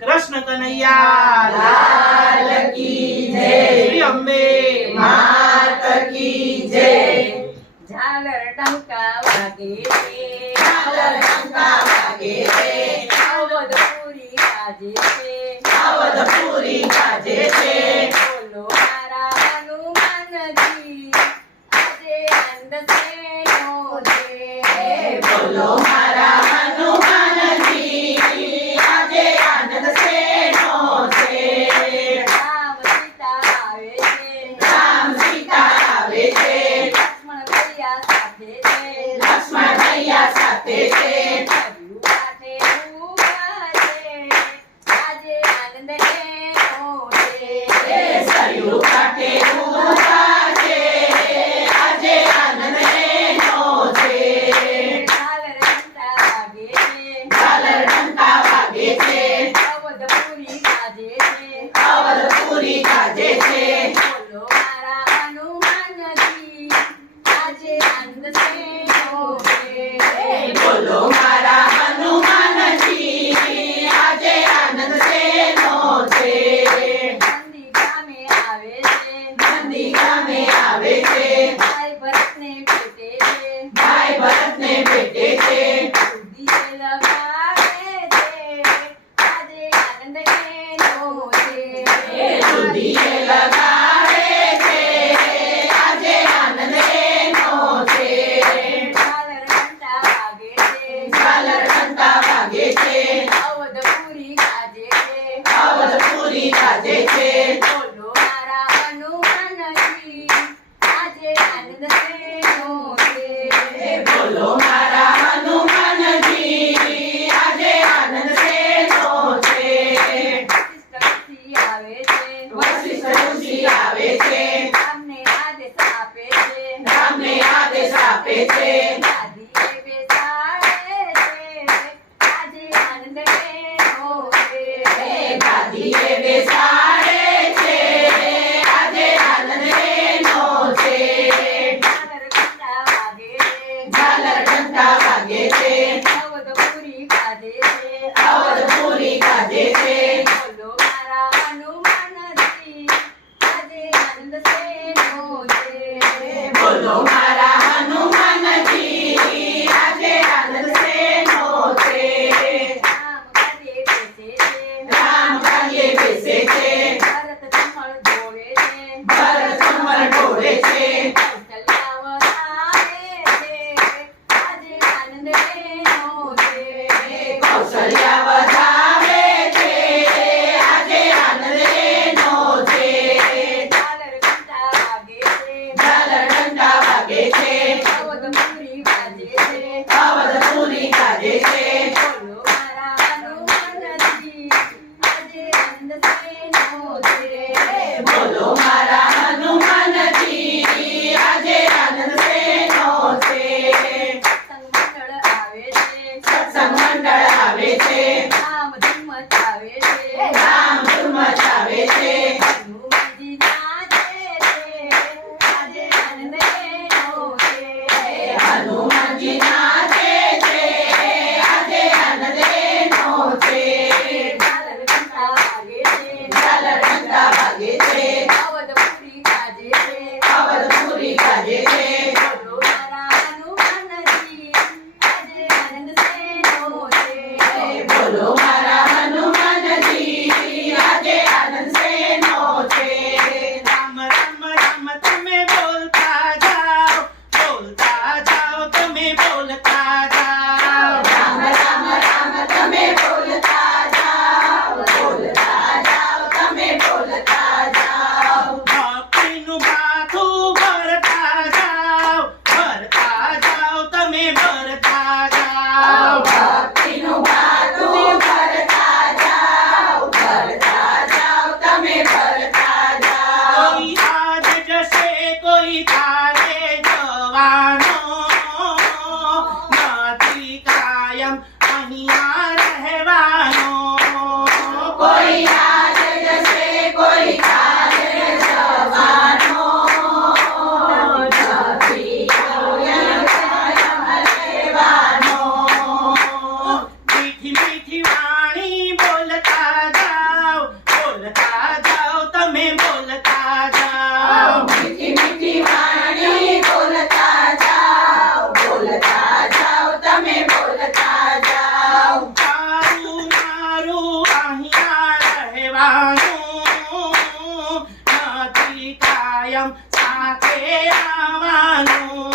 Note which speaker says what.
Speaker 1: કૃષ્ણ કનૈયા
Speaker 2: લાલ કી જય.
Speaker 1: શ્રી અંબે.
Speaker 2: માત જય.
Speaker 3: ઝાલર ડંકા વાગે. છે
Speaker 2: ઝાલર ડંકા વાગે. છે
Speaker 3: અવધ પૂરી કાજે છે.
Speaker 2: અવધ પૂરી કાજે છે.
Speaker 3: બોલો મારા હનુમાનજી. આજે આનંદ છે.
Speaker 2: બોલો મારા
Speaker 1: Shalom. time. કાયમ સાથે આવવાનું